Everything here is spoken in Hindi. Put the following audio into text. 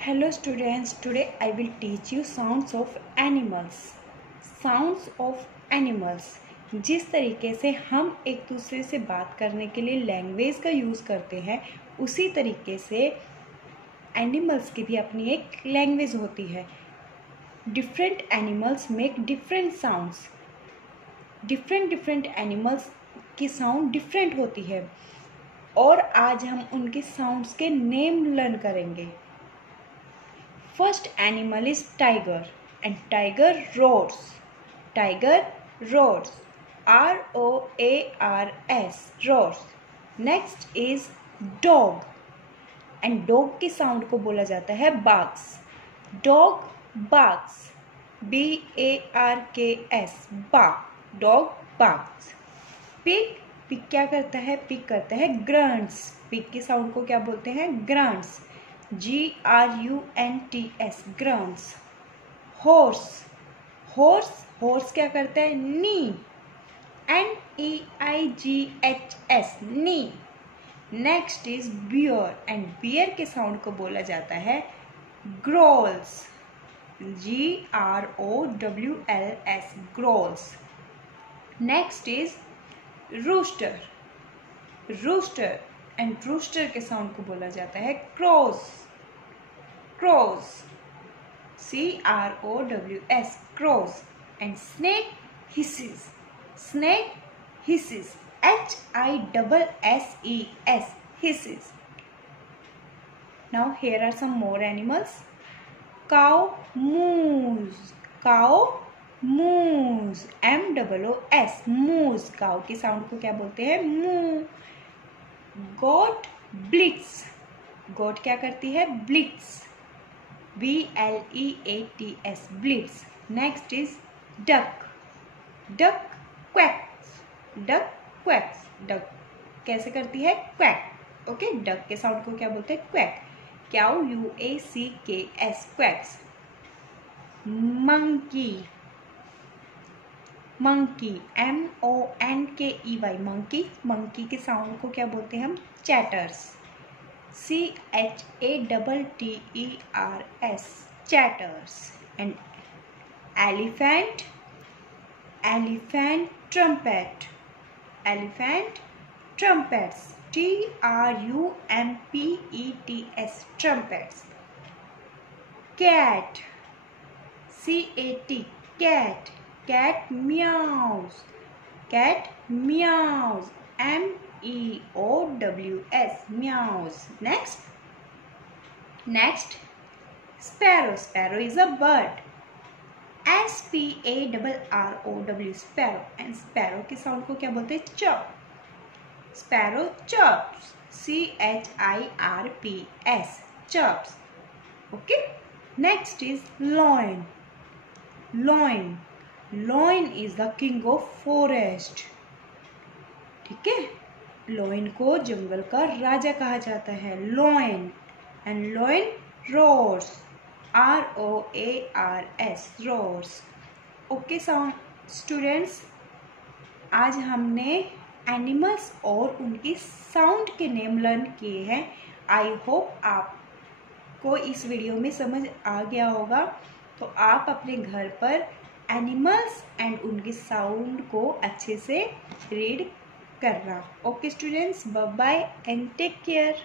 Hello students, today I will teach you sounds of animals. Sounds of animals. जिस तरीके से हम एक दूसरे से बात करने के लिए लैंग्वेज का यूज़ करते हैं, उसी तरीके से एनिमल्स की भी अपनी एक लैंग्वेज होती है. Different animals make different sounds. Different animals की साउंड डिफरेंट होती है और आज हम उनके साउंड्स के नेम लर्न करेंगे. First animal is tiger and tiger roars. Tiger roars. R-O-A-R-S. Roars. Next is dog and dog की साउंड को बोला जाता है barks. Dog barks. B-A-R-K-S. Bark. Dog barks. Pig क्या करता है? Pig करता है grunts. Pig की साउंड को क्या बोलते हैं? Grunts. G-R-U-N-T-S. grunts. Horse क्या करता है? Neigh. N-E-I-G-H-S. Neigh. Next is bear and bear के साउंड को बोला जाता है growls. G-R-O-W-L-S. growls. Next is rooster and rooster के साउंड को बोला जाता है crows. C-R-O-W-S. crows. And snake hisses. H-I-S-S-E-S. hisses. Now here are some more animals. Cow moos. M-O-O-S. moos. cow की साउंड को क्या बोलते हैं? moo. Goat blitz. goat क्या करती है? blitz. B-L-E-A-T-S. blitz. Next is duck quacks. duck कैसे करती है? quack. ओके, duck के साउंड को क्या बोलते हैं? quack. cow U-A-C-K-S. quacks. monkey M-O-N-K-E-Y. monkey के साउंड को क्या बोलते हैं हम? chatters. C-H-A-T-T-E-R-S. chatters. And elephant trumpets. T-R-U-M-P-E-T-S. trumpets. Cat C-A-T. cat meows. M-E-O-W-S. meows. Next sparrow is a bird. S-P-A-R-R-O-W. sparrow. And sparrow के साउंड को क्या बोलते हैं? chirp. sparrow chirps. C-H-I-R-P-S. chirps. Okay. Next is lion is the king of forest. ठीक है, lion को जंगल का राजा कहा जाता है. lion and lion roars. R-O-A-R-S. roars. Okay students, आज हमने एनिमल्स और उनकी साउंड के नेम लर्न किए हैं. आई होप आपको इस वीडियो में समझ आ गया होगा. तो आप अपने घर पर एनिमल्स एंड उनके साउंड को अच्छे से रीड करना. Okay students, bye bye and take care.